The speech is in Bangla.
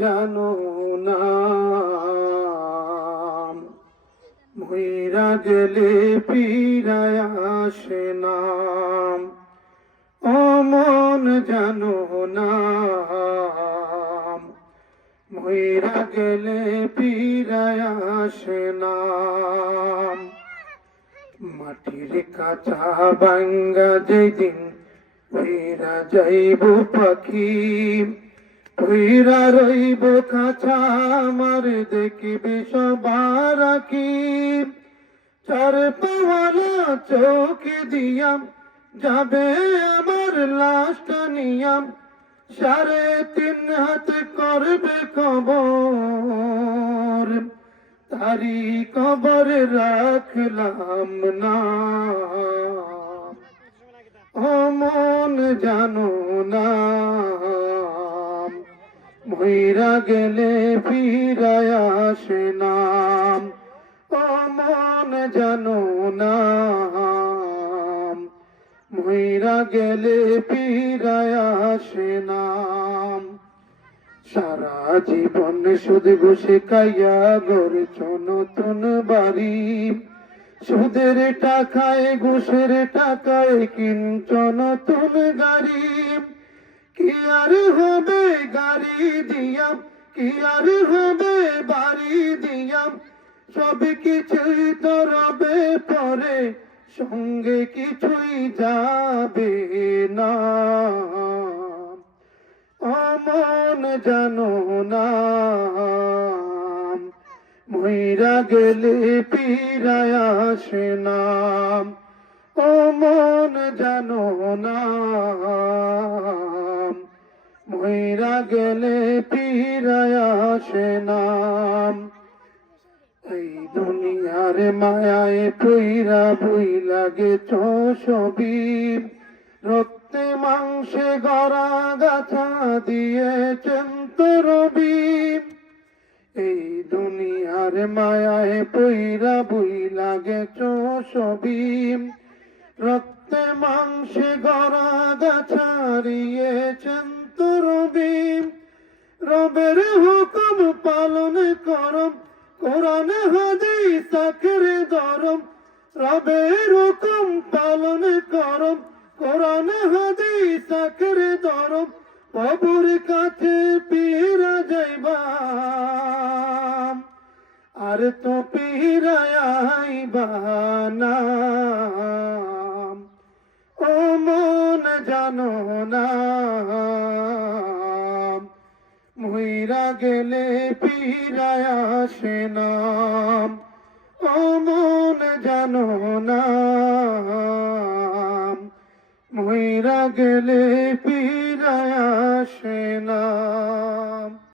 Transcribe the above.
জানো না, মইরা গেলে ফিরায় আসে না। ও মন জানো না, মইরা গেলে ফিরায় আসে না। মাটির কাঁচা ভাঙ্গা যেদিন ফিরা যাইব পাখি, ফিরা রইব কাঁচা আমার দেখিবে সবার আঁখি। চার পাওয়ালা চোখে দিয়াম যাবে আমার লাশটা নিয়াম, 3.5 হাত করবে কবর, তারি কবর রাখলাম না। ও মন জানো না, মইরা গেলে ফিরায় আসে না। ও মন জানো না, মইরা গেলে ফিরায় আসে না। সারা জীবন সুদ ঘুষে খাইয়া গড়েছ নতুন বাড়ি, সুদের টাকায় ঘুষের টাকায় কিনছ নতুন গাড়ি। কি আর হবে গাড়ি দিয়াম, কি আর হবে বাড়ি দিয়াম, সব কিছুই তো রবে পরে, সঙ্গে কিছুই যাবে না। ও মন জানো না, মইরা গেলে ফিরায় আসে না। ও মন জানো না, মইরা গেলে ফিরায় আসে না। এই দুনিয়ার মায়ায় পইরা বই লাগে ছবি, রক্তে মাংসে গড়া গাছা দিয়েছেন তো রবি। এই দুনিয়ার মায়ায় পইরা বই লাগে ছবি, রক্তে মাংসে গড়া গাছা দিয়েছেন তো রবি। রবের হুকুম পালন করম, কোরআন হাদিস আঁকড়ে ধরম, রবের হুকুম পালন করম, কোরআন হাদিস আঁকড়ে ধরম। প্রভুর কাছে ফিরা যাইবা, আর তো ফিরায় আইবা না। ও মন জানো না, মইরা গেলে ফিরায় আসে না। ও মন জানো না, মইরা গেলে